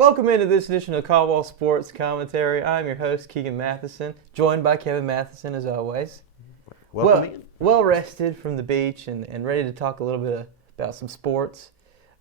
Welcome into this edition of Caldwell Sports Commentary. I'm your host, Keegan Matheson, joined by Kevin Matheson as always. Well rested from the beach and ready to talk a little bit about some sports.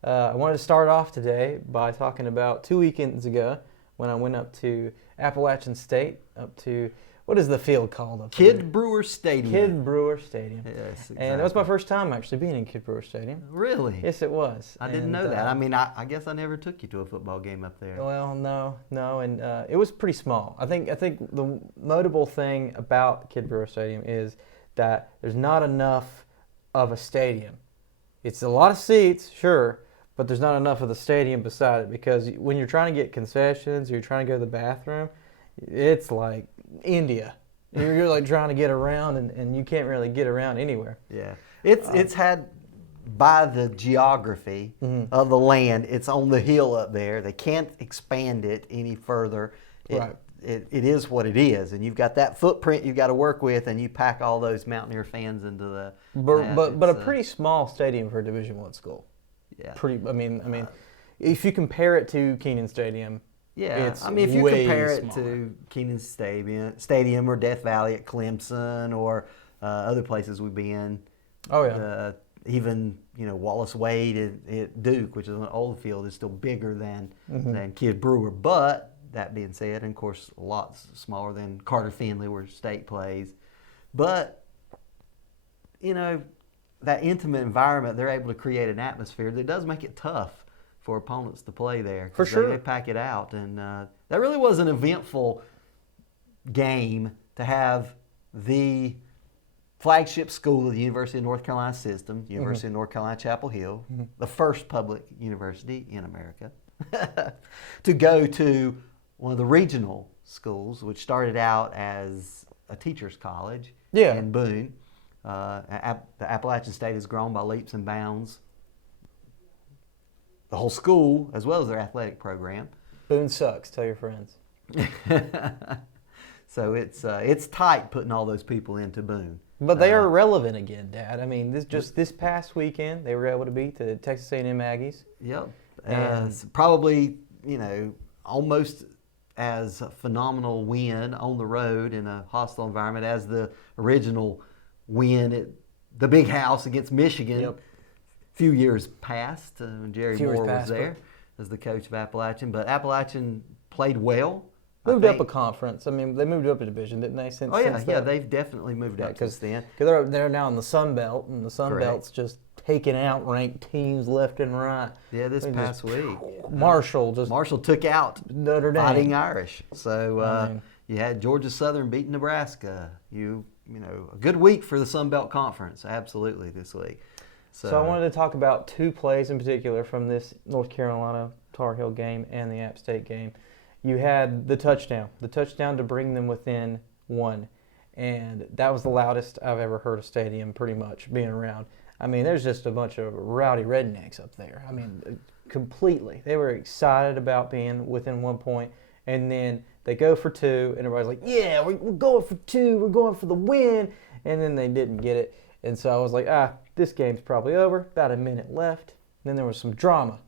I wanted to start off today by talking about 2 weekends ago when I went up to Appalachian State, up to, what is the field called up there? Kidd Brewer Stadium. Kidd Brewer Stadium. Yes, exactly. And it was my first time actually being in Kidd Brewer Stadium. Really? Yes, it was. I didn't know that. I mean, I guess I never took you to a football game up there. Well, no, and it was pretty small. I think the notable thing about Kidd Brewer Stadium is that there's not enough of a stadium. It's a lot of seats, sure, but there's not enough of the stadium beside it, because when you're trying to get concessions or you're trying to go to the bathroom, it's like India. You're like trying to get around, and you can't really get around anywhere. Yeah, it's had, by the geography of the land, it's on the hill up there. They can't expand it any further. Right. It is what it is, and you've got that footprint you've got to work with, and you pack all those Mountaineer fans into the. But a pretty small stadium for a Division I school. Yeah. I mean, if you compare it to Kenan Stadium. Yeah, it's I mean, if you way compare it smaller. to Kenan Stadium or Death Valley at Clemson or other places we've been. Oh yeah. Even Wallace Wade at Duke, which is an old field, is still bigger than Kidd Brewer. But that being said, and of course, a lot smaller than Carter Finley, where State plays. But that intimate environment, they're able to create an atmosphere that does make it tough for opponents to play there. For sure. They pack it out. And that really was an eventful game to have the flagship school of the University of North Carolina system, University of North Carolina Chapel Hill, the first public university in America, to go to one of the regional schools, which started out as a teacher's college in Boone. The Appalachian State has grown by leaps and bounds. The whole school, as well as their athletic program. Boone sucks. Tell your friends. So it's tight putting all those people into Boone. But they are relevant again, Dad. I mean, this past weekend they were able to beat the Texas A&M Aggies. Yep. And probably almost as a phenomenal win on the road in a hostile environment as the original win at the Big House against Michigan. Yep. Few years past when Jerry Moore was there as the coach of Appalachian. But Appalachian played well. Moved up a conference. I mean, they moved up a division, didn't they? Since they've definitely moved up since then. Because they're now in the Sun Belt, and the Sun Belt's just taking out ranked teams left and right. Yeah, this past week, Marshall took out Notre Dame. Fighting Irish. So you had Georgia Southern beat Nebraska. A good week for the Sun Belt Conference. Absolutely this week. So I wanted to talk about two plays in particular from this North Carolina Tar Heel game and the App State game. You had the touchdown to bring them within one, and that was the loudest I've ever heard a stadium pretty much being around. I mean, there's just a bunch of rowdy rednecks up there. I mean, completely. They were excited about being within 1 point, and then they go for two, and everybody's like, yeah, we're going for two, we're going for the win, and then they didn't get it. And so I was like, this game's probably over. About a minute left. And then there was some drama.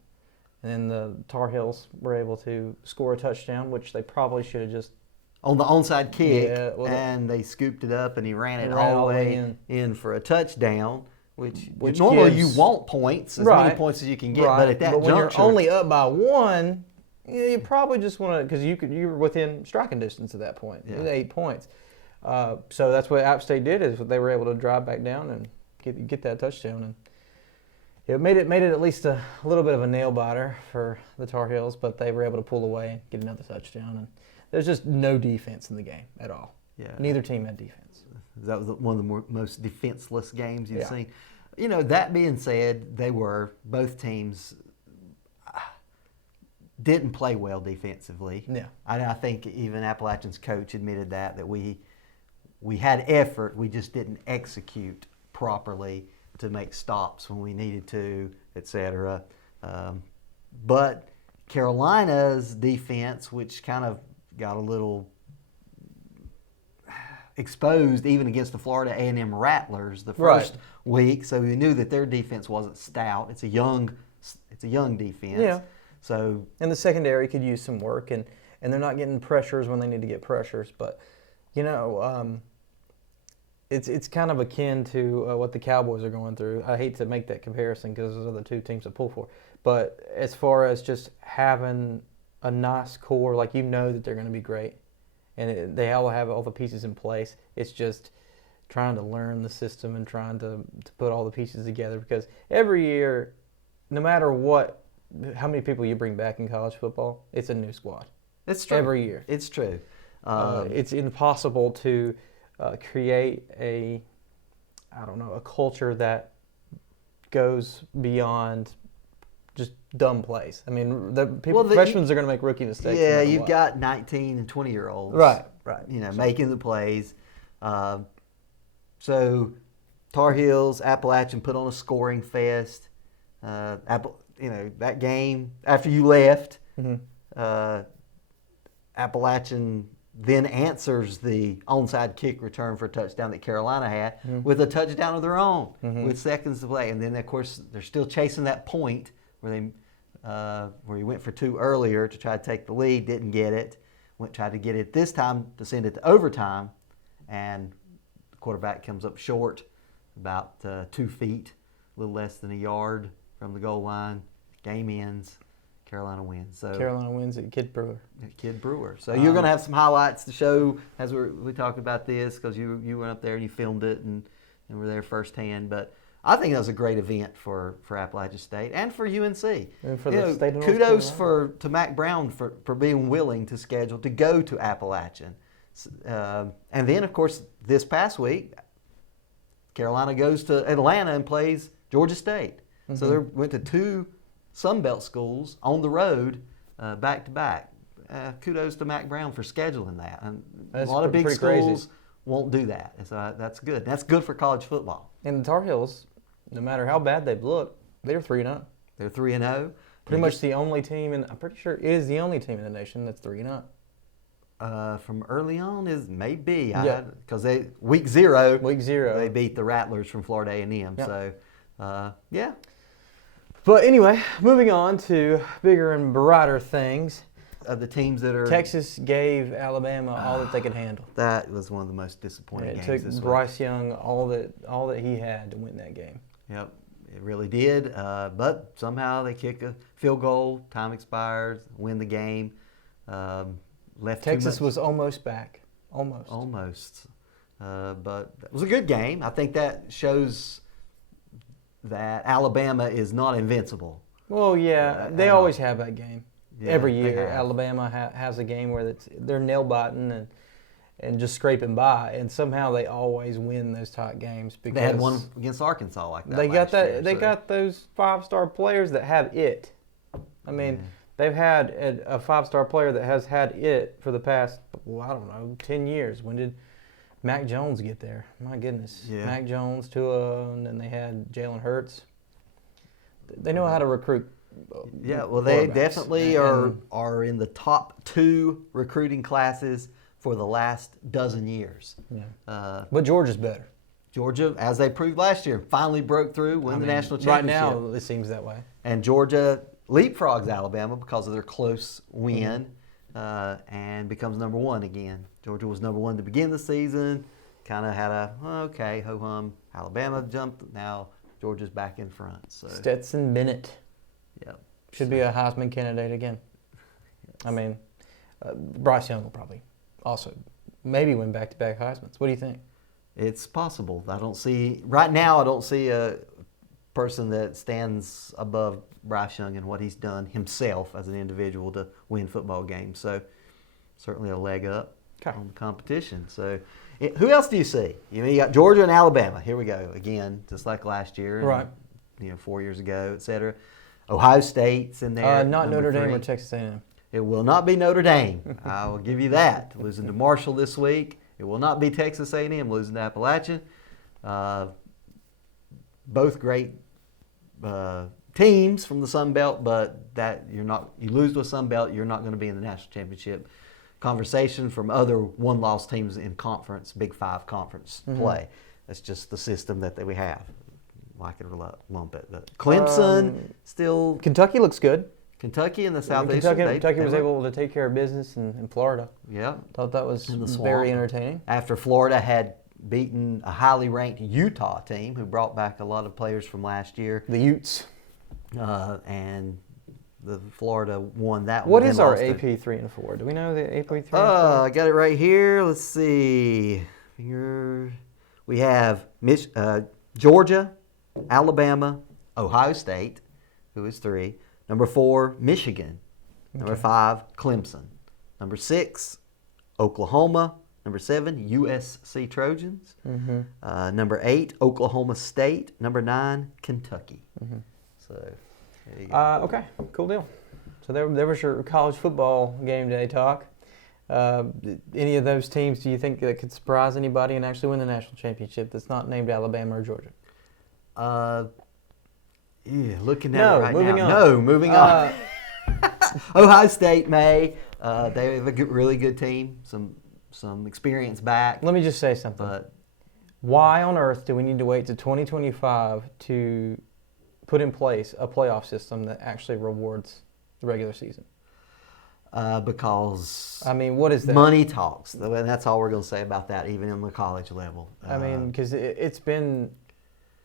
And then the Tar Heels were able to score a touchdown, which they probably should have just... On the onside kick, and they scooped it up, and he ran it all the way in for a touchdown, which normally you want points, as many points as you can get, but at that juncture... when you're only up by one, you probably just want to... Because you were within striking distance at that point. Yeah. 8 points. So that's what App State did, is they were able to drive back down and get that touchdown, and it made it at least a little bit of a nail biter for the Tar Heels, but they were able to pull away and get another touchdown. And there's just no defense in the game at all. Yeah, neither team had defense. That was one of the most defenseless games you've seen. That being said, both teams didn't play well defensively. Yeah, I think even Appalachian's coach admitted that we had effort, we just didn't execute properly to make stops when we needed to, etc. But Carolina's defense, which kind of got a little exposed even against the Florida A&M Rattlers the first week, so we knew that their defense wasn't stout. It's a young defense. Yeah. So and the secondary could use some work, and they're not getting pressures when they need to get pressures. But, it's kind of akin to what the Cowboys are going through. I hate to make that comparison because those are the two teams to pull for. But as far as just having a nice core, like that they're going to be great, and they all have all the pieces in place. It's just trying to learn the system and trying to put all the pieces together, because every year, no matter how many people you bring back in college football, it's a new squad. It's true. Every year. It's true. It's impossible to create a culture that goes beyond just dumb plays. I mean, freshmen are going to make rookie mistakes. Yeah, you've got 19 and 20-year-olds. Right. Making the plays. So Tar Heels, Appalachian put on a scoring fest. That game, after you left, Appalachian then answers the onside kick return for a touchdown that Carolina had with a touchdown of their own with seconds to play. And then, of course, they're still chasing that point where he went for 2 earlier to try to take the lead, didn't get it. Tried to get it this time to send it to overtime, and the quarterback comes up short, about 2 feet, a little less than a yard from the goal line. Game ends. Carolina wins. So Carolina wins at Kid Brewer. So you're going to have some highlights to show as we talked about this, because you went up there and you filmed it and were there firsthand. But I think that was a great event for Appalachian State and for UNC. And for the state of North kudos Carolina. to Mac Brown for being willing to schedule to go to Appalachian. And then, of course, this past week, Carolina goes to Atlanta and plays Georgia State. So they went to 2 Sun Belt schools on the road, back to back. Kudos to Mac Brown for scheduling that. And a lot of big schools won't do that. So that's good. That's good for college football. And the Tar Heels, no matter how bad they've looked, they're 3-0. They're 3-0. Pretty much the only team, and I'm pretty sure it is the only team in the nation that's 3-0. From early on is maybe because week 0 they beat the Rattlers from Florida A&M. Yep. So yeah. But anyway, moving on to bigger and brighter things. Of the teams that are Texas gave Alabama all that they could handle. That was one of the most disappointing games this week. It took Bryce Young all that he had to win that game. Yep, it really did. But somehow they kick a field goal, time expires, win the game. Texas was almost back. Almost. But it was a good game. I think that shows that Alabama is not invincible. Well, yeah, they always have that game. Yeah, every year, Alabama has a game where they're nail-biting and just scraping by, and somehow they always win those tight games. Because they had one against Arkansas like that. They got those 5-star players that have it. I mean, they've had a 5-star player that has had it for the past, 10 years. When did Mac Jones get there? My goodness. Yeah. Mac Jones, Tua, and then they had Jalen Hurts. They know how to recruit. Yeah, well, they definitely are in the top 2 recruiting classes for the last dozen years. Yeah. But Georgia's better. Georgia, as they proved last year, finally broke through, won the national championship. Right now, it seems that way. And Georgia leapfrogs Alabama because of their close win and becomes number 1 again. Georgia was number 1 to begin the season, kind of had ho-hum. Alabama jumped, now Georgia's back in front. So. Stetson Bennett. Yep. Should be a Heisman candidate again. Yes. I mean, Bryce Young will probably also maybe win back-to-back Heismans. What do you think? It's possible. I don't see a person that stands above Bryce Young and what he's done himself as an individual to win football games. So certainly a leg up on the competition. So who else do you see? You got Georgia and Alabama. Here we go again, just like last year. Right. 4 years ago, et cetera. Ohio State's in there. Not Notre Dame or Texas A&M. It will not be Notre Dame. I will give you that. Losing to Marshall this week. It will not be Texas A&M losing to Appalachian. Both great teams from the Sun Belt, but you lose to a Sun Belt, you're not going to be in the national championship conversation from other one-loss teams in conference, Big 5 conference play. That's just the system that we have. Like it or lump it. But Clemson still. Kentucky looks good. Kentucky and the Southeastern. Kentucky was able to take care of business in Florida. Yeah. Thought that was very entertaining. After Florida had beaten a highly ranked Utah team who brought back a lot of players from last year. The Utes. And the Florida won that one. What is our AP 3 and 4? Do we know the AP 3 and 4? I got it right here. Let's see. We have Georgia, Alabama, Ohio State, who is 3. Number 4, Michigan. Number 5, Clemson. Number 6, Oklahoma. Number 7, USC Trojans. Mm-hmm. Number 8, Oklahoma State. Number 9, Kentucky. Mm-hmm. So, there you go. Okay, cool deal. So there was your college football game day talk. Any of those teams do you think that could surprise anybody and actually win the national championship that's not named Alabama or Georgia? Looking at it right moving now. on. No, moving on. Ohio State may. They have a really good team. Some experience back. Let me just say something. But why on earth do we need to wait to 2025 to put in place a playoff system that actually rewards the regular season? Because I mean, what is that? Money talks, and that's all we're going to say about that, even in the college level. I mean, because it's been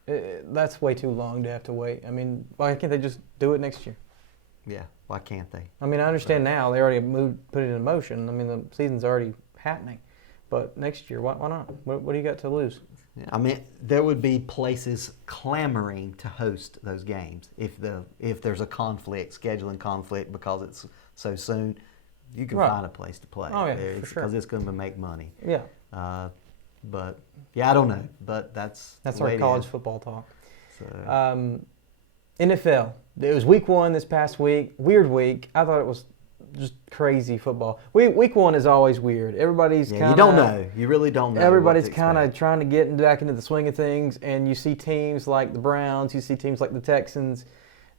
that's way too long to have to wait. I mean, why can't they just do it next year? Yeah, why can't they? I mean, I understand now they already put it in motion. I mean, the season's already happening, but next year, why not? What do you got to lose? Yeah, I mean, there would be places clamoring to host those games if there's a scheduling conflict because it's so soon. You can find a place to play. Oh yeah, for sure. Because it's going to make money. Yeah. But yeah, I don't know. But that's our college football talk. So. NFL. It was week 1 this past week. Weird week. I thought it was just crazy football. Week 1 is always weird. Everybody's kind of... You don't know. You really don't know. Everybody's kind of trying to get back into the swing of things, and you see teams like the Browns, you see teams like the Texans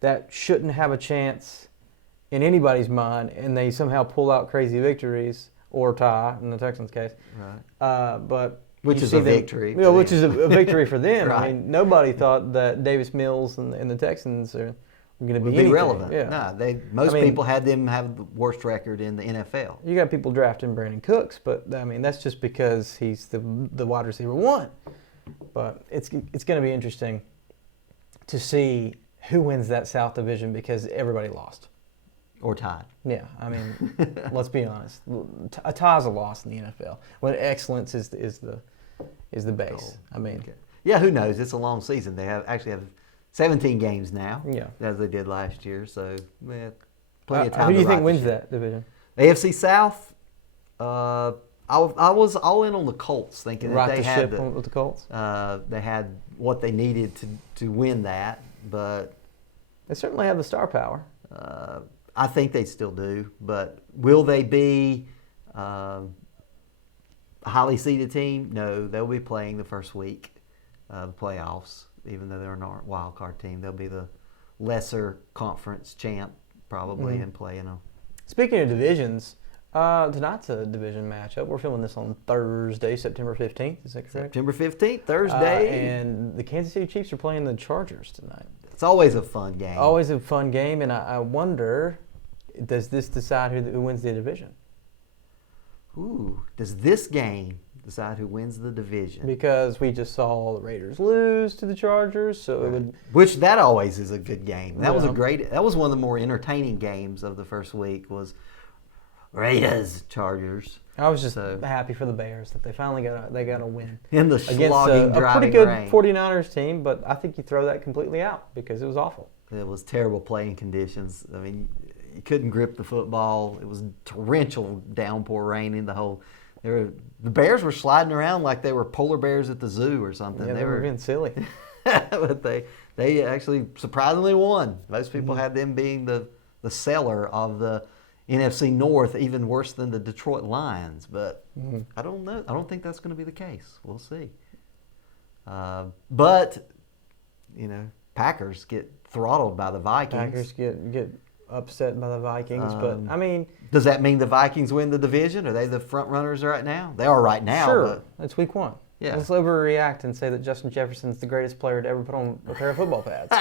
that shouldn't have a chance in anybody's mind, and they somehow pull out crazy victories or tie in the Texans' case. Right. But which is a victory. Yeah, which is a victory for them. Right. I mean, nobody thought that Davis Mills and the Texans are going to be relevant. Yeah. No, most people had them have the worst record in the NFL. You got people drafting Brandon Cooks, but I mean that's just because he's the wide receiver 1. But it's going to be interesting to see who wins that South Division because everybody lost. Or tied. Yeah, I mean, let's be honest. A tie's a loss in the NFL. When excellence is the base. I mean, yeah, who knows? It's a long season. They actually have 17 games now. Yeah, as they did last year. So plenty of time. Who do you think wins that division? AFC South. I was all in on the Colts, thinking that they had with the Colts. They had what they needed to win that, but they certainly have the star power. I think they still do, but will they be a highly seeded team? No, they'll be playing the first week of the playoffs, even though they're not a wild card team. They'll be the lesser conference champ probably and playing them. Speaking of divisions, tonight's a division matchup. We're filming this on Thursday, September 15th. Is that correct? September 15th, Thursday. And the Kansas City Chiefs are playing the Chargers tonight. It's always a fun game. Always a fun game, and I wonder, does this decide who wins the division? Ooh, does this game decide who wins the division? Because we just saw the Raiders lose to the Chargers, so it would. Which that always is a good game. That was That was one of the more entertaining games of the first week. Was Raiders Chargers. I was just happy for the Bears that they finally got a win in the slogging, against a pretty good rain. 49ers team, but I think you throw that completely out because it was awful. It was terrible playing conditions. I mean, you couldn't grip the football. It was torrential downpour raining. The Bears were sliding around like they were polar bears at the zoo or something. Yeah, they were being silly. But they actually surprisingly won. Most people had them being the seller of the NFC North, even worse than the Detroit Lions. But I don't know. I don't think that's going to be the case. We'll see. But, Packers get throttled by the Vikings. Packers get upset by the Vikings. But, I mean... Does that mean the Vikings win the division? Are they the front runners right now? They are right now. Sure. It's week 1. Yeah. Let's overreact and say that Justin Jefferson's the greatest player to ever put on a pair of football pads.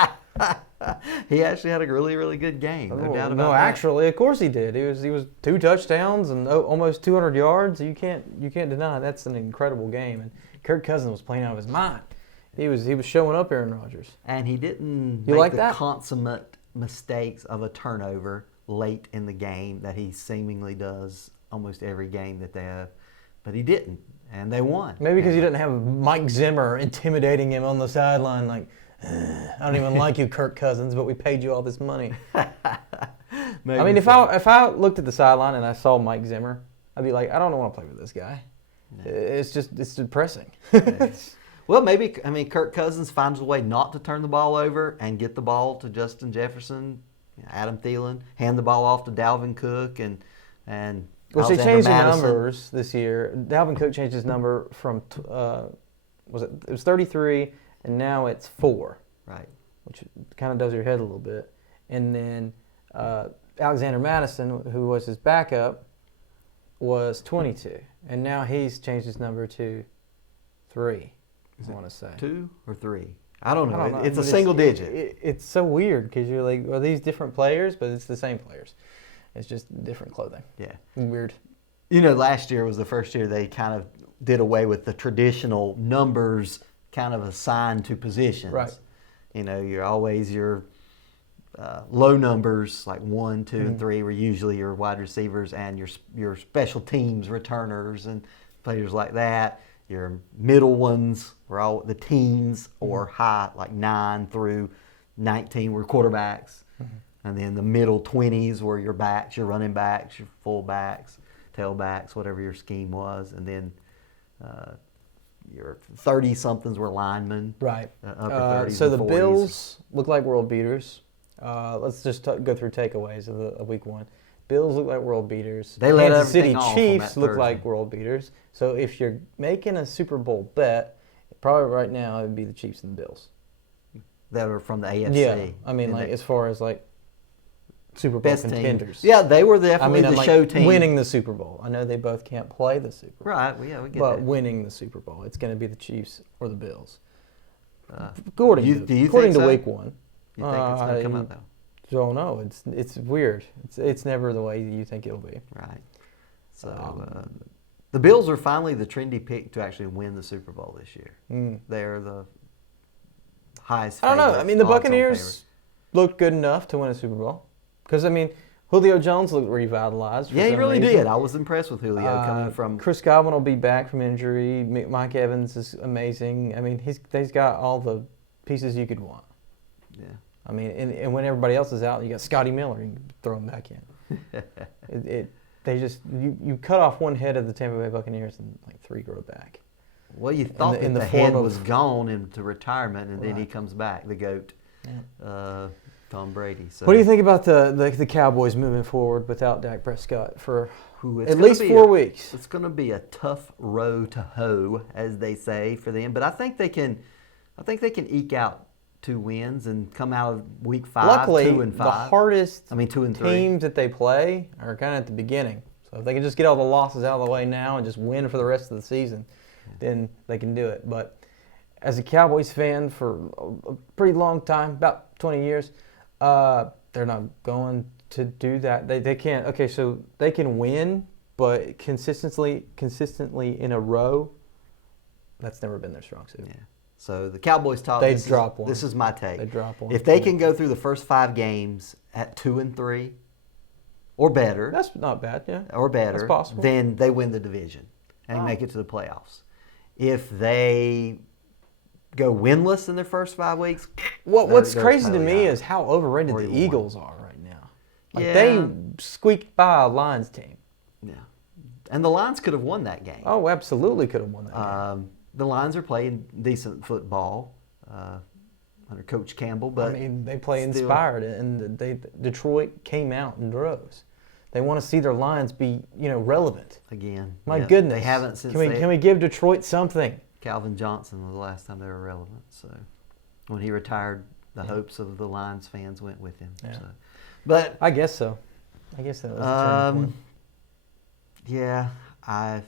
He actually had a really, really good game. No doubt about that. Actually, of course he did. He was 2 touchdowns and almost 200 yards. You can't deny that's an incredible game. And Kirk Cousins was playing out of his mind. He was showing up Aaron Rodgers. And he didn't You make like the that? consummate mistakes of a turnover late in the game that he seemingly does almost every game that they have. But he didn't, and they won. Maybe because you didn't have Mike Zimmer intimidating him on the sideline like, I don't even like you, Kirk Cousins, but we paid you all this money. Maybe I mean, so. if I looked at the sideline and I saw Mike Zimmer, I'd be like, I don't want to play with this guy. No. It's depressing. Well, maybe, Kirk Cousins finds a way not to turn the ball over and get the ball to Justin Jefferson, Adam Thielen, hand the ball off to Dalvin Cook, and Which they Alexander changed the Madison. numbers this year. Dalvin Cook changed his number from it was 33, and now it's 4, Right. which kind of does your head a little bit. And then Alexander Madison, who was his backup, was 22, and now he's changed his number to 3. I want to say 2 or 3. I don't know. I don't know, It's a but single digit. It's so weird because you're like, are these different players? But it's the same players. It's just different clothing. Yeah. Weird. Last year was the first year they kind of did away with the traditional numbers kind of assigned to positions. Right. You're always your low numbers like 1, 2, and 3 were usually your wide receivers and your special teams returners and players like that. Your middle ones were all the teens or high, like 9 through 19 were quarterbacks. And then the middle 20s were your backs, your running backs, your full backs, tailbacks, whatever your scheme was. And then your 30-somethings were linemen. Right. Upper 30s So and the 40s. Bills look like world beaters. Let's just go through takeaways of week 1. Bills look like world beaters. They let Kansas City everything off on Chiefs that look Thursday. like world beaters. So if you're making a Super Bowl bet, probably right now it would be the Chiefs and the Bills. That were from the AFC. Yeah, I mean, And like they- as far as like Super Bowl best contenders. team. Yeah, they were I definitely mean, the like show team. winning the Super Bowl. I know they both can't play the Super Bowl. Right, well, yeah, we get But that. winning the Super Bowl, it's going to be the Chiefs or the Bills. Do you According think to so? week 1. You think it's going to come out, though? Don't know. It's weird. It's never the way you think it'll be. Right. So the Bills are finally the trendy pick to actually win the Super Bowl this year. They're the highest. I don't know. favorite, I mean, the odds-on Buccaneers looked good enough to win a Super Bowl. Because, I mean, Julio Jones looked revitalized. favorite. Yeah, he really did. I was impressed with Julio coming from. Chris Godwin will be back from injury. Mike Evans is amazing. I mean, he's got all the pieces you could want. Yeah. I mean, and when everybody else is out, you got Scotty Miller. You can throw him back in. They just you cut off one head of the Tampa Bay Buccaneers and like 3 grow back. Well, you thought in that the the head form of- was gone into retirement, and then he Right. comes back, the GOAT, Tom Brady. So What do you think about the Cowboys moving forward without Dak Prescott for It's at gonna least be 4 weeks? It's going to be a tough row to hoe, as they say, for them. But I think they can eke out 2 wins and come out of week 5 Luckily, 2-5. the hardest 2 and 3. teams that they play are kind of at the beginning. So if they can just get all the losses out of the way now and just win for the rest of the season, then they can do it. But as a Cowboys fan for a pretty long time, about 20 years, they're not going to do that. They can't. Okay, so they can win, but consistently in a row, that's never been their strong suit. Yeah. So the Cowboys talk. They'd drop one. This is my take. They drop one. If they can go through the first 5 games at 2 and 3, or better, That's not bad, yeah. or better, That's possible. then they win the division and make it to the playoffs. If they go winless in their first 5 weeks, What's they're crazy to totally me out. is how overrated Or the you won. Eagles are right now. Like Yeah. they squeaked by a Lions team. yeah, and the Lions could have won that game. Oh, absolutely could have won that game. The Lions are playing decent football under Coach Campbell, but I mean, they play still- inspired, and Detroit came out in droves. They want to see their Lions be, relevant. again, My yeah, goodness, they haven't since Can we give Detroit something? Calvin Johnson was the last time they were relevant. So when he retired, the hopes of the Lions fans went with him. Yeah. So. But I guess so. I guess that was the turning point. yeah, I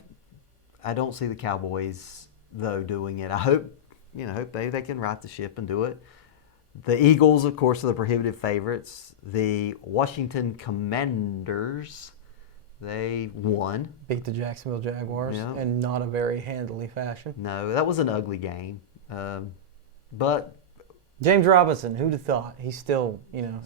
don't see the Cowboys though doing it. I hope they can right the ship and do it. The Eagles, of course, are the prohibitive favorites. The Washington Commanders, they won. Beat the Jacksonville Jaguars Yeah. in not a very handily fashion. No, that was an ugly game. But James Robinson, who'd have thought? He still,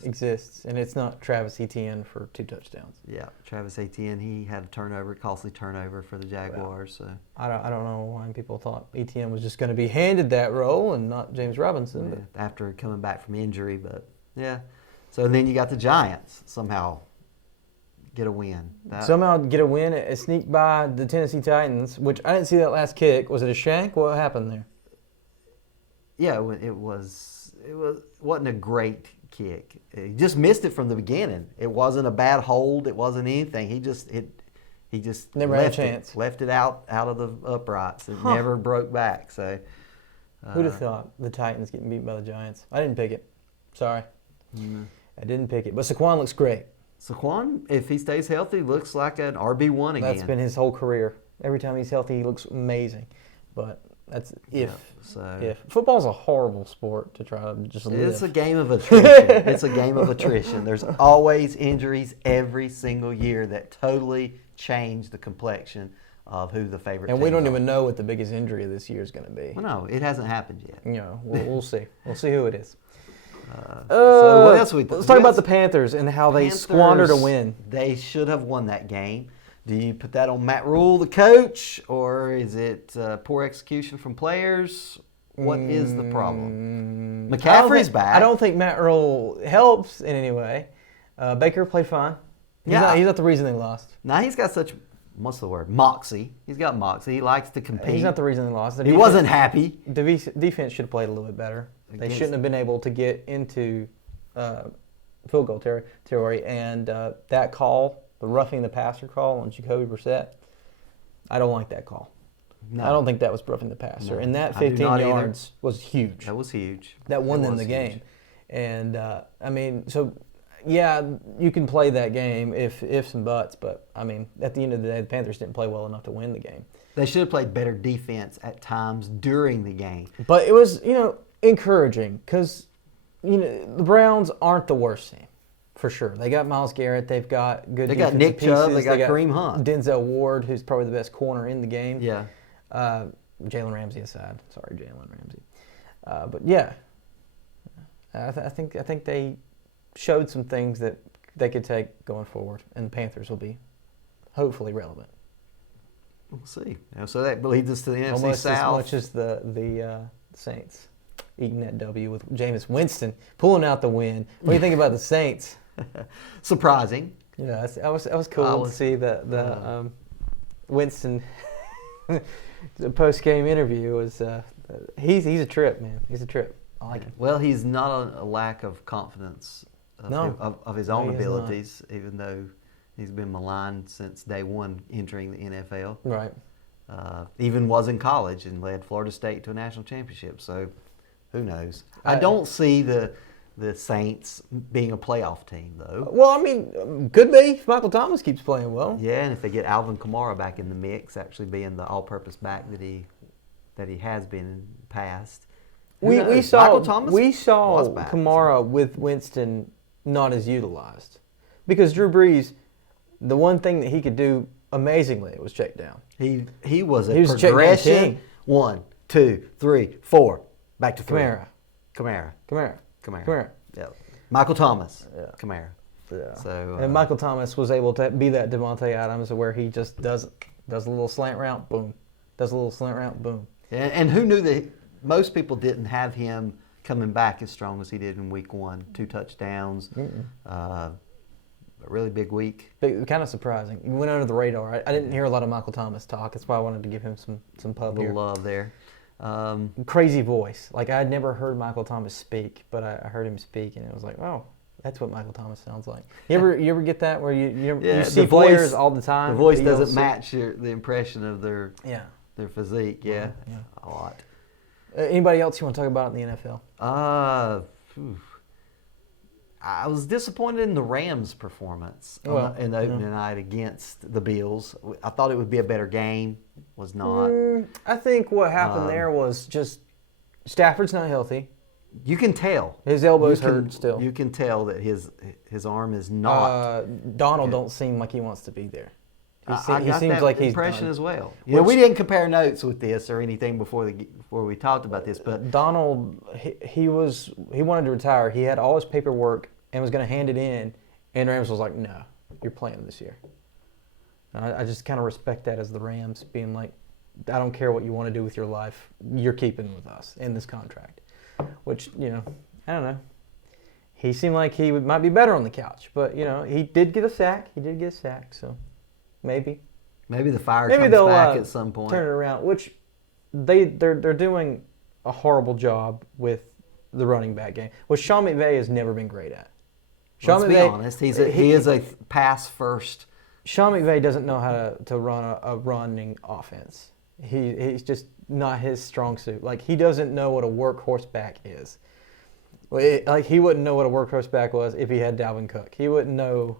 exists, and it's not Travis Etienne for 2 touchdowns. yeah, Travis Etienne, he had a costly turnover for the Jaguars. So I don't know why people thought Etienne was just going to be handed that role and not James Robinson. yeah, But after coming back from injury, but yeah. So then you got the Giants somehow get a win. somehow get a win, sneak by the Tennessee Titans, which I didn't see that last kick. Was it a shank? What happened there? Yeah, it wasn't a great kick. He just missed it from the beginning. It wasn't a bad hold. It wasn't anything. He just Never had a chance. Left it out of the uprights. It never broke back. So Who'd have thought the Titans getting beat by the Giants? I didn't pick it. Sorry. I didn't pick it. But Saquon looks great. Saquon, if he stays healthy, looks like an RB1 again. That's been his whole career. Every time he's healthy, he looks amazing. But that's if. Yeah, so If. Football's a horrible sport to try to just live. it's a game of attrition. It's a game of attrition. There's always injuries every single year that totally change the complexion of who the favorite And we teams don't are. even know what the biggest injury of this year is going to be. Well, no, it hasn't happened yet. We'll see. We'll see who it is. So what else Let's talk about the Panthers and how they squandered a win. They should have won that game. Do you put that on Matt Rule, the coach, or is it poor execution from players? What is the problem? McCaffrey's back. I don't think Matt Rule helps in any way. Baker played fine. He's not the reason they lost. Now he's got such, what's the word? Moxie. He's got moxie. He likes to compete. He's not the reason they lost. He wasn't happy. The defense should have played a little bit better. They shouldn't have been able to get into field goal territory. And that call, the roughing the passer call on Jacoby Brissett, I don't like that call. No. I don't think that was roughing the passer. No, And that I do 15 not either. yards was huge. That was huge. That won It them was the huge. game. And, yeah, you can play that game ifs and buts, but, at the end of the day, the Panthers didn't play well enough to win the game. They should have played better defense at times during the game. But it was, encouraging because, the Browns aren't the worst team, for sure. They got Myles Garrett. They've got good They got defensive Nick Chubb. pieces. They got Kareem Hunt. Denzel Ward, who's probably the best corner in the game. Yeah. Jalen Ramsey aside. Sorry, Jalen Ramsey. But, yeah, I think they showed some things that they could take going forward, and the Panthers will be hopefully relevant. We'll see. So that leads us to the NFC Almost South. as much as the Saints eating that W with Jameis Winston pulling out the win. What do you think about the Saints? Surprising. Yeah, that was cool to see the Winston the post game interview was he's a trip, man. He's a trip. I like him. Well, he's not a lack of confidence of his own No, he is abilities, even though he's been maligned since day one entering the NFL. Right. Even was in college and led Florida State to a national championship. So who knows? I don't see the Saints being a playoff team, though. Well, could be if Michael Thomas keeps playing well. Yeah, and if they get Alvin Kamara back in the mix, actually being the all-purpose back that he has been in the past. We saw Michael Thomas was back, Kamara with Winston not as utilized because Drew Brees, the one thing that he could do amazingly was check down. He was a He was a check down progression. king. 1, 2, 3, 4, back to 3. Kamara. Yeah. Michael Thomas. Yeah. Kamara. Yeah. So and Michael Thomas was able to be that Devontae Adams where he just does a little slant route, boom. Does a little slant route, boom. and who knew that most people didn't have him coming back as strong as he did in week 1. 2 touchdowns. A really big week. Kind of surprising. He went under the radar. I didn't hear a lot of Michael Thomas talk. That's why I wanted to give him some pub A here. little love there. Crazy voice. Like I had never heard Michael Thomas speak, but I heard him speak, and it was like, oh, that's what Michael Thomas sounds like. You ever get that where you see players all the time? The voice but you don't doesn't see- match the impression of their physique. Yeah, a lot. Anybody else you want to talk about in the NFL? I was disappointed in the Rams' performance in the opening night against the Bills. I thought it would be a better game. Was not. I think what happened there was just Stafford's not healthy. You can tell. His elbows hurt still. You can tell that his arm is not. Donald don't seem like he wants to be there. I He got seems that like he's impression done. as well. We didn't compare notes with this or anything before we talked about this, but Donald, he wanted to retire. He had all his paperwork and was going to hand it in, and Rams was like, "No, you're playing this year." And I just kind of respect that as the Rams being like, "I don't care what you want to do with your life. You're keeping with us in this contract," which I don't know. He seemed like he might be better on the couch, but he did get a sack. So. Maybe the fire Maybe comes they'll back at some point. turn it around, which they're doing a horrible job with the running back game, which Sean McVay has never been great at. Let's be honest, he is a pass first. Sean McVay doesn't know how to run a running offense. He's just not his strong suit. Like, he doesn't know what a workhorse back is. Like, he wouldn't know what a workhorse back was if he had Dalvin Cook. He wouldn't know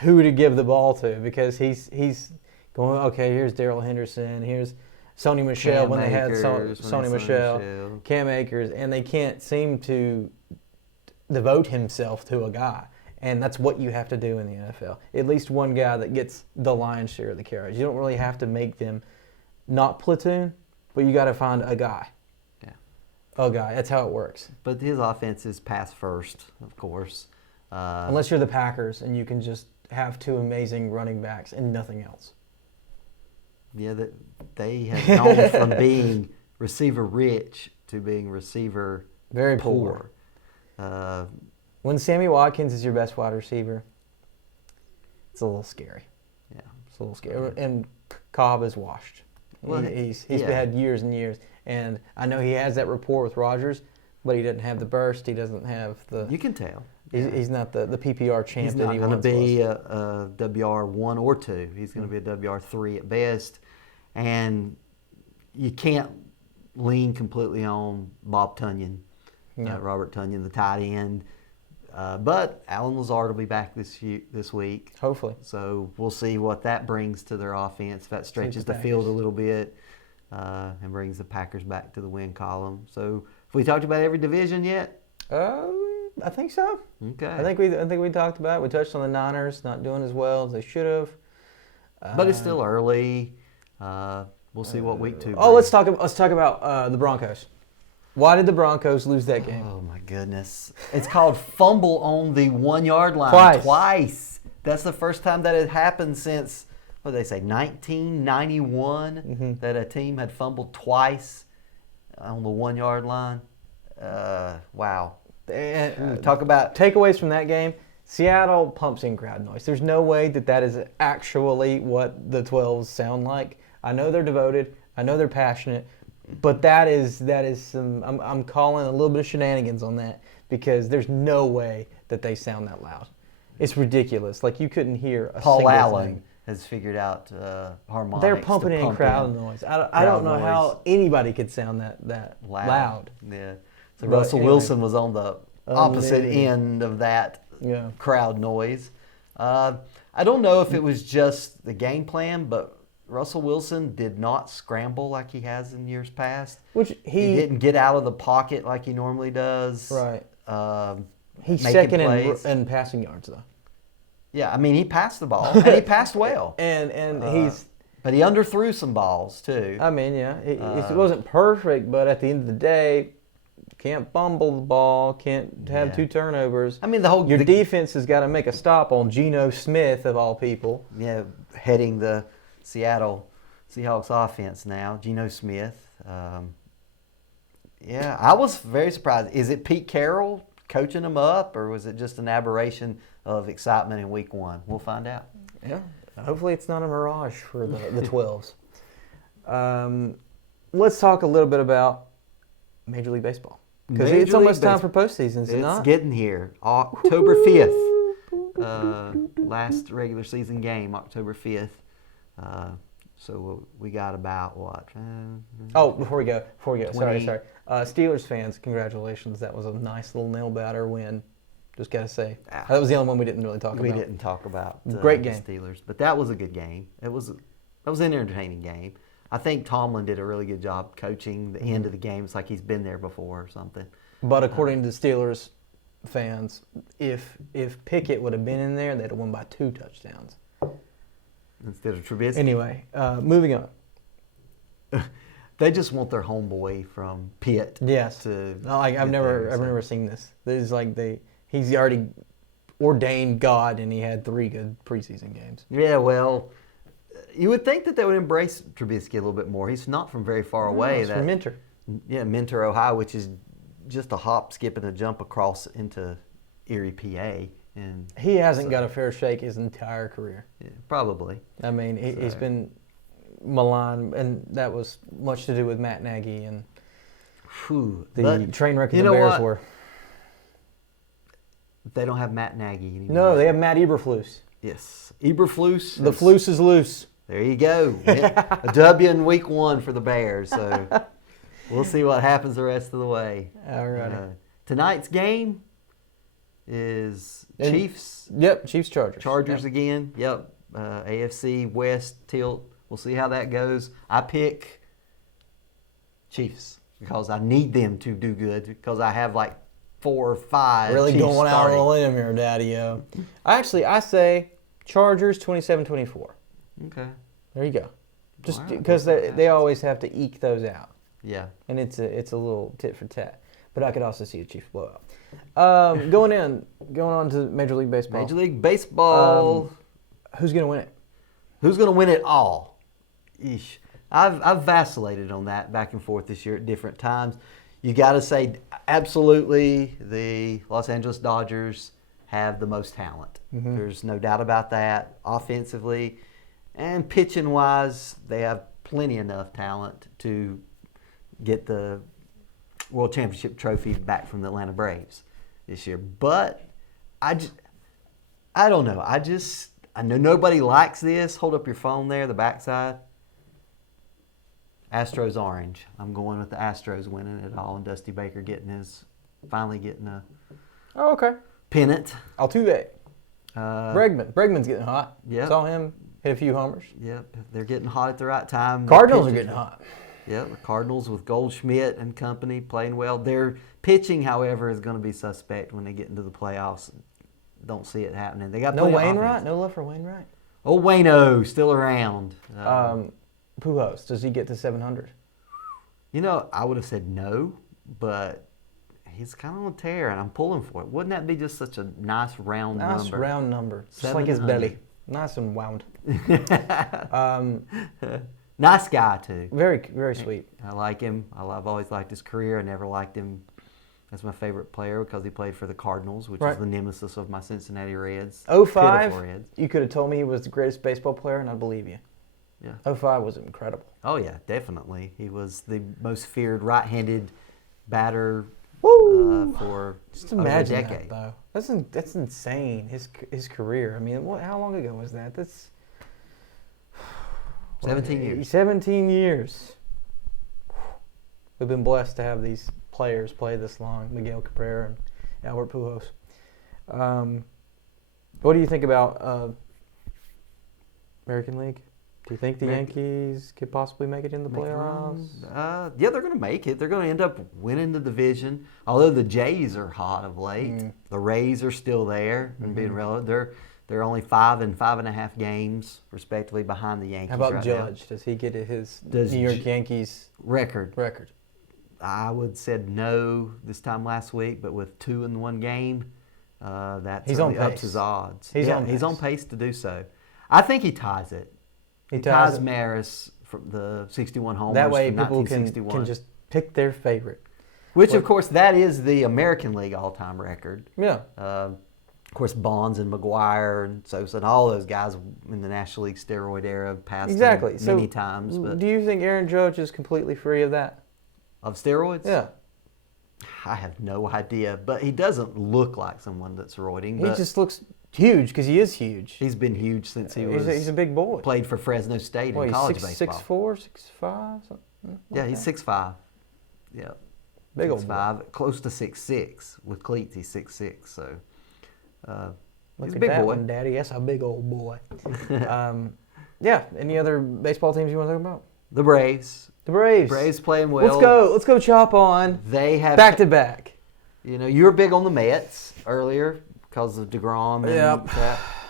who to give the ball to because he's going, okay, here's Darrell Henderson, here's Sony Michel Cam when they had Akers, Sony Michel, Cam Akers, and they can't seem to devote himself to a guy. And that's what you have to do in the NFL. At least one guy that gets the lion's share of the carries. You don't really have to make them not platoon, but you got to find a guy. Yeah. A guy. That's how it works. But his offense is pass first, of course. Unless you're the Packers and you can just have two amazing running backs and nothing else. Yeah, they have gone from being receiver rich to being receiver very poor. When Sammy Watkins is your best wide receiver, it's a little scary. Yeah, it's a little scary. And Cobb is washed. Well, he's had years and years, and I know he has that rapport with Rodgers, but he doesn't have the burst. He doesn't have the. You can tell. He's not the PPR champ that he once was. He's not going to be a WR1 or 2. He's going to be a WR3 at best. And you can't lean completely on Bob Tunyon, Robert Tunyon, the tight end. But Alan Lazard will be back this week. Hopefully. So we'll see what that brings to their offense. If that stretches the field a little bit and brings the Packers back to the win column. So have we talked about every division yet? I think so. Okay. I think we talked about it. We touched on the Niners not doing as well as they should have. But it's still early. We'll see what week 2 brings. Oh, let's talk about the Broncos. Why did the Broncos lose that game? Oh my goodness! It's called fumble on the 1 yard line twice. That's the first time that had happened since what did they say 1991 that a team had fumbled twice on the 1 yard line. Wow. Talk about takeaways from that game. Seattle pumps in crowd noise. There's no way that is actually what the 12s sound like. I know they're devoted. I know they're passionate. But that is some. I'm calling a little bit of shenanigans on that because there's no way that they sound that loud. It's ridiculous. Like you couldn't hear a Paul single Allen thing. Has figured out harmonics. They're pumping in crowd noise. I don't know how anybody could sound that loud. Yeah. So Russell Wilson was on the opposite end of that crowd noise. I don't know if it was just the game plan, but Russell Wilson did not scramble like he has in years past. Which he didn't get out of the pocket like he normally does. Right. He's second in passing yards, though. Yeah, I mean, he passed the ball, and he passed well. and But he underthrew some balls, too. I mean, yeah. It wasn't perfect, but at the end of the day, can't fumble the ball, can't have 2 turnovers. I mean, your defense has got to make a stop on Geno Smith, of all people. Yeah, heading the Seattle Seahawks offense now, Geno Smith. I was very surprised. Is it Pete Carroll coaching them up, or was it just an aberration of excitement in week 1? We'll find out. Yeah, hopefully it's not a mirage for the 12s. Let's talk a little bit about Major League Baseball. Because it's almost time for postseason, is it not? It's getting here. October 5th. Last regular season game, October 5th. So we got about what? Before we go. Sorry. Steelers fans, congratulations. That was a nice little nail biter win. Just got to say. That was the only one we didn't really talk about. We didn't talk about Great game. The Steelers. But that was a good game. That was an entertaining game. I think Tomlin did a really good job coaching the end of the game. It's like he's been there before or something. But according to Steelers fans, if Pickett would have been in there, they'd have won by 2 touchdowns. Instead of Trubisky. Anyway, moving on. They just want their homeboy from Pitt. Yes. I've never seen this. This is he's already ordained God, and he had 3 good preseason games. Yeah, well, you would think that they would embrace Trubisky a little bit more. He's not from very far away. He's from Mentor. Yeah, Mentor, Ohio, which is just a hop, skip, and a jump across into Erie, PA. And he hasn't got a fair shake his entire career. Yeah, probably. I mean, he's been maligned, and that was much to do with Matt Nagy and the train wreck the Bears were. They don't have Matt Nagy anymore. No, they have Matt Eberflus. Yes, Eberflus. The Flus is loose. There you go. A W in week 1 for the Bears. So we'll see what happens the rest of the way. All right. Tonight's game is Chiefs. Yep, Chiefs Chargers. Chargers again. Yep. AFC West tilt. We'll see how that goes. I pick Chiefs because I need them to do good because I have like 4 or 5 really Chiefs going out starting. on a limb here, Daddy-o. I say Chargers 27-24. Okay. There you go. Just because they always have to eke those out. Yeah. And it's a little tit for tat. But I could also see a Chiefs blowout. Going on to Major League Baseball. Major League Baseball. Who's going to win it? Who's going to win it all? Eesh. I've vacillated on that back and forth this year at different times. You got to say absolutely the Los Angeles Dodgers have the most talent. Mm-hmm. There's no doubt about that. Offensively and pitching-wise, they have plenty enough talent to get the World Championship trophy back from the Atlanta Braves this year. But I don't know. I know nobody likes this. Hold up your phone there, the backside. Astros orange. I'm going with the Astros winning it all and Dusty Baker finally getting a pennant. Altuve. Bregman's getting hot. Yep. Saw him hit a few homers. Yep. They're getting hot at the right time. Cardinals are getting hot. Yep. The Cardinals with Goldschmidt and company playing well. Their pitching, however, is going to be suspect when they get into the playoffs. Don't see it happening. They got no Wainwright. No love for Wainwright. Oh, Waino still around. Pujols, does he get to 700? I would have said no, but he's kind of on a tear, and I'm pulling for it. Wouldn't that be just such a nice round number? Nice round number. Just like his belly. Nice and wound. Nice guy, too. Very, very sweet. I like him. I've always liked his career. I never liked him as my favorite player because he played for the Cardinals, which is the nemesis of my Cincinnati Reds. 05, you could have told me he was the greatest baseball player, and I'd believe you. Yeah. 05 was incredible. Oh, yeah, definitely. He was the most feared right-handed batter for just imagine over a decade. That, though. That's insane, his career. I mean, how long ago was that? That's 17 years. 17 years. We've been blessed to have these players play this long, Miguel Cabrera and Albert Pujols. What do you think about American League? Do you think the Yankees could possibly make it in the playoffs? Yeah, they're going to make it. They're going to end up winning the division. Although the Jays are hot of late, the Rays are still there and being relevant. They're only 5 and 5.5 games, respectively, behind the Yankees. How about right Judge? Now. Does he get his New York Yankees record? I would said no this time last week, but with 2 in one game, that certainly ups his odds. He's on pace to do so. I think he ties it. He ties Maris from the 61 homers. That way from people can just pick their favorite. Which, of course, that is the American League all-time record. Yeah. Of course, Bonds and McGuire and Sosa and all those guys in the National League steroid era passed many times. But do you think Aaron Judge is completely free of that? Of steroids? Yeah. I have no idea, but he doesn't look like someone that's roiding. He just looks huge because he is huge. He's been huge since he's a big boy. Played for Fresno State in college baseball. 6'4", 6'5", something. Yeah, he's 6'5". Yeah. Big 6'5", close to 6'6". With cleats, he's 6'6". So he's a big boy. One, Daddy. That's a big old boy. Yeah. Any other baseball teams you want to talk about? The Braves. The Braves. Braves playing well. Let's go chop on. They have back to back. you were big on the Mets earlier because of DeGrom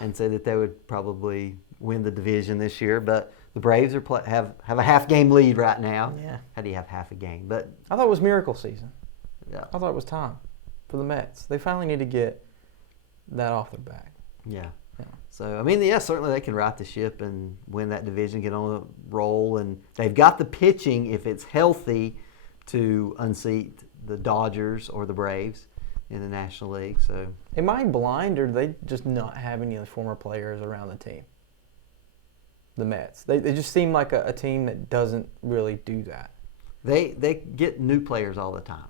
and said that they would probably win the division this year. But the Braves have a half-game lead right now. Yeah. How do you have half a game? But I thought it was miracle season. yeah. I thought it was time for the Mets. They finally need to get that off their back. Yeah. Yeah. So, certainly they can right the ship and win that division, get on a roll. And they've got the pitching, if it's healthy, to unseat the Dodgers or the Braves in the National League. So, am I blind, or do they just not have any of the former players around the team? The Mets. They just seem like a team that doesn't really do that. They get new players all the time.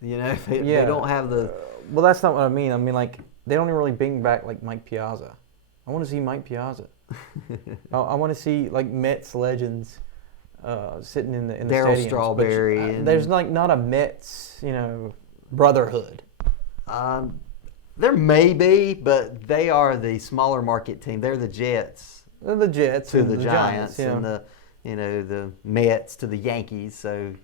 They don't have the... well, that's not what I mean. I mean, like, they don't even really bring back, like, Mike Piazza. I want to see Mike Piazza. I want to see, like, Mets legends sitting in the Darryl stadiums. Strawberry. There's, like, not a Mets, brotherhood. There may be, but they are the smaller market team. They're the Jets. They're the Jets to and the Giants yeah. and the Mets to the Yankees. So,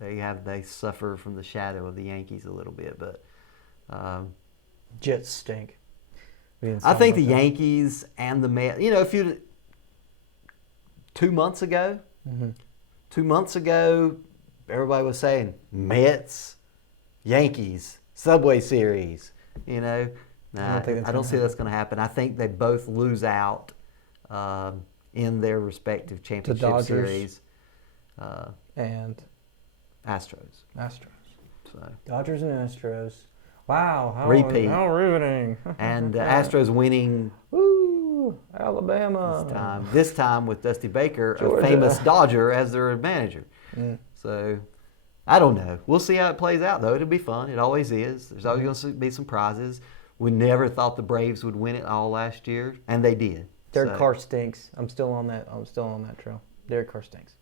they suffer from the shadow of the Yankees a little bit, but Jets stink. I think the Yankees and the Mets. 2 months ago, 2 months ago, everybody was saying Mets, Yankees, Subway Series. I don't see that's going to happen. I think they both lose out in their respective championship series. And Astros. So. Dodgers and Astros. Wow. How riveting. And Astros winning. Woo! Alabama. This time with Dusty Baker, Georgia. a famous Dodger, as their manager. Mm. So, I don't know. We'll see how it plays out, though. It'll be fun. It always is. There's always going to be some prizes. We never thought the Braves would win it all last year, and they did. Derek Carr stinks. I'm still on that trail. Derek Carr stinks.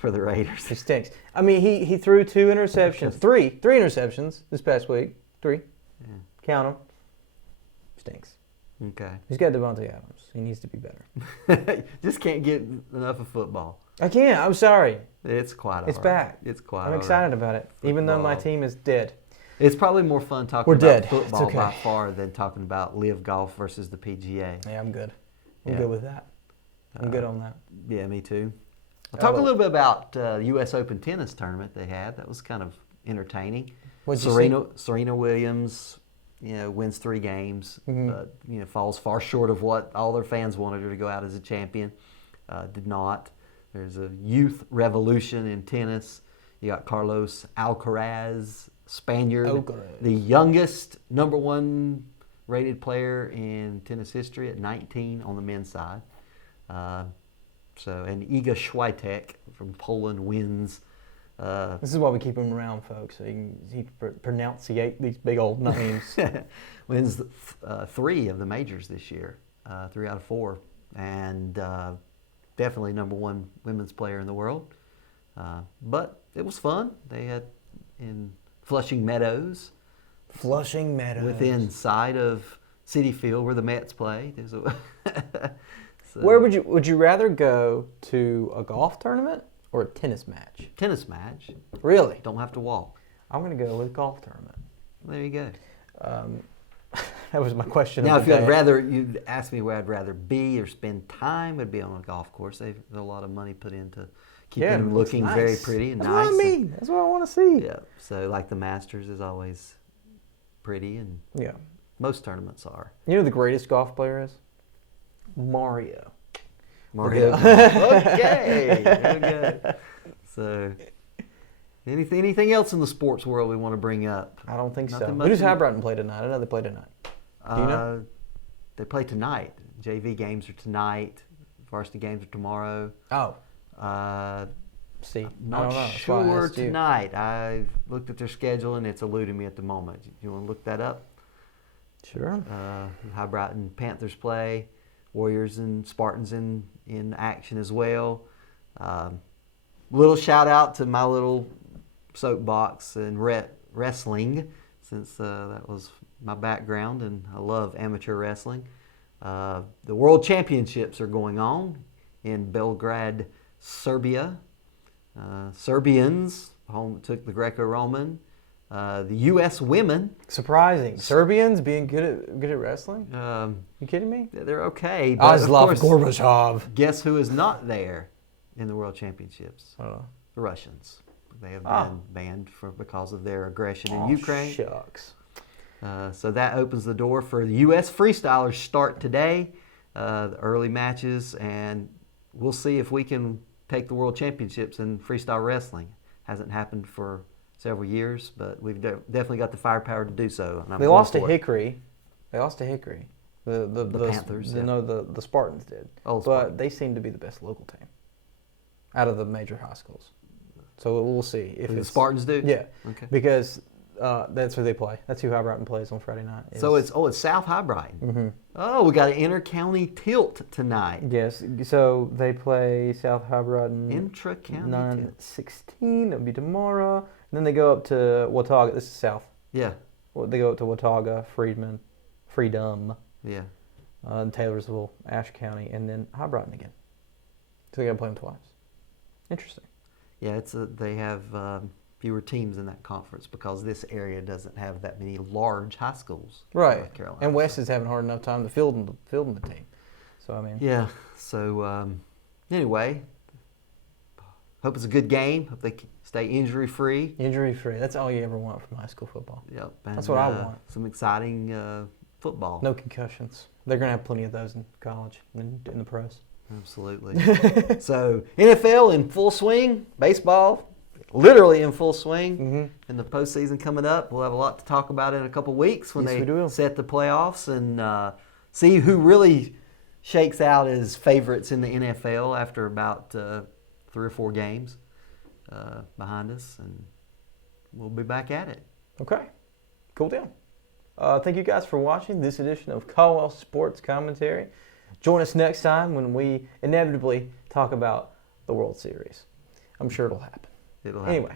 For the Raiders. He stinks. I mean, he threw 2 interceptions. Three interceptions this past week. 3. Yeah. Count them. Stinks. Okay. He's got Devontae Adams. He needs to be better. Just can't get enough of football. I can't. I'm sorry. It's quite all It's right. back. It's quite I'm all excited right. about it, even though my team is dead. It's probably more fun talking We're about dead. football It's okay. by far than talking about live golf versus the PGA. Yeah, I'm good. I'm Yeah. good with that. I'm good on that. Yeah, me too. I'll talk a little bit about the U.S. Open tennis tournament they had. That was kind of entertaining. What'd you see? Serena Williams, wins 3 games, Mm-hmm. but falls far short of what all their fans wanted her to go out as a champion. Did not. There's a youth revolution in tennis. You got Carlos Alcaraz, Spaniard, the youngest number 1 rated player in tennis history at 19 on the men's side. And Iga Swiatek from Poland wins. This is why we keep him around, folks, so he can pronunciate these big old names. Wins 3 of the majors this year, 3 out of 4, and definitely number 1 women's player in the world. But it was fun. They had in Flushing Meadows. Within sight of Citi Field where the Mets play. There's a Where would you rather go to a golf tournament or a tennis match? Tennis match. Really? Don't have to walk. I'm going to go with golf tournament. There you go. That was my question. Now, if you'd ask me where I'd rather be or spend time, it'd be on a golf course. There's a lot of money put into keeping them looking very pretty and That's nice. That's what I mean. That's what I want to see. Yeah. So, like the Masters is always pretty, and most tournaments are. You know who the greatest golf player is? Mario. Okay. There we go. So, anything else in the sports world we want to bring up? I don't think Nothing so. much Who does Highbrighton play tonight? I know they play tonight. Do you know? They play tonight. JV games are tonight. Varsity games are tomorrow. Oh. See, I not don't know. sure tonight. I've looked at their schedule and it's eluding me at the moment. You want to look that up? Sure. Highbrighton Panthers play. Warriors and Spartans in action as well. Little shout out to my little soapbox and wrestling, since that was my background and I love amateur wrestling. The World Championships are going on in Belgrade, Serbia. Serbians took the Greco-Roman. The U.S. women. Surprising. Serbians being good at wrestling? You kidding me? They're okay. But Aslav Gorbachev. Guess who is not there in the World Championships? The Russians. They have been banned because of their aggression in Ukraine. Shucks. So that opens the door for the U.S. freestylers start today, the early matches, and we'll see if we can take the World Championships in freestyle wrestling. Hasn't happened for several years, but we've definitely got the firepower to do so. And They lost to Hickory. The Panthers. The Spartans did. But they seem to be the best local team out of the major high schools. So we'll see if the Spartans do. Yeah. Okay. Because that's who they play. That's who High Brighton plays on Friday night. So it's South High Brighton. Mm-hmm. Oh, we got an inter-county tilt tonight. Yes. So they play South High Brighton. Intra-county 9-16. It'll be tomorrow. And then they go up to Watauga. This is South. Yeah. They go up to Watauga, Freedom. Yeah. Taylorsville, Ashe County, and then High Brighton again. So they got to play them twice. Interesting. Yeah, they have fewer teams in that conference because this area doesn't have that many large high schools. Right. North Carolina. And West is having a hard enough time to field the team. So, I mean. Yeah. So, anyway, hope it's a good game. Hope they stay injury-free. Injury-free. That's all you ever want from high school football. Yep. And that's what I want. Some exciting football. No concussions. They're going to have plenty of those in college and in the pros. Absolutely. So, NFL in full swing. Baseball literally in full swing. Mm-hmm. And the postseason coming up. We'll have a lot to talk about in a couple weeks when they set the playoffs and see who really shakes out as favorites in the NFL after about 3 or 4 games behind us. And we'll be back at it. Okay. Cool deal. Thank you guys for watching this edition of Caldwell Sports Commentary. Join us next time when we inevitably talk about the World Series. I'm sure it'll happen. Anyway,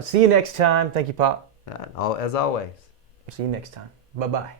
see you next time. Thank you, Pop. As always. See you next time. Bye-bye.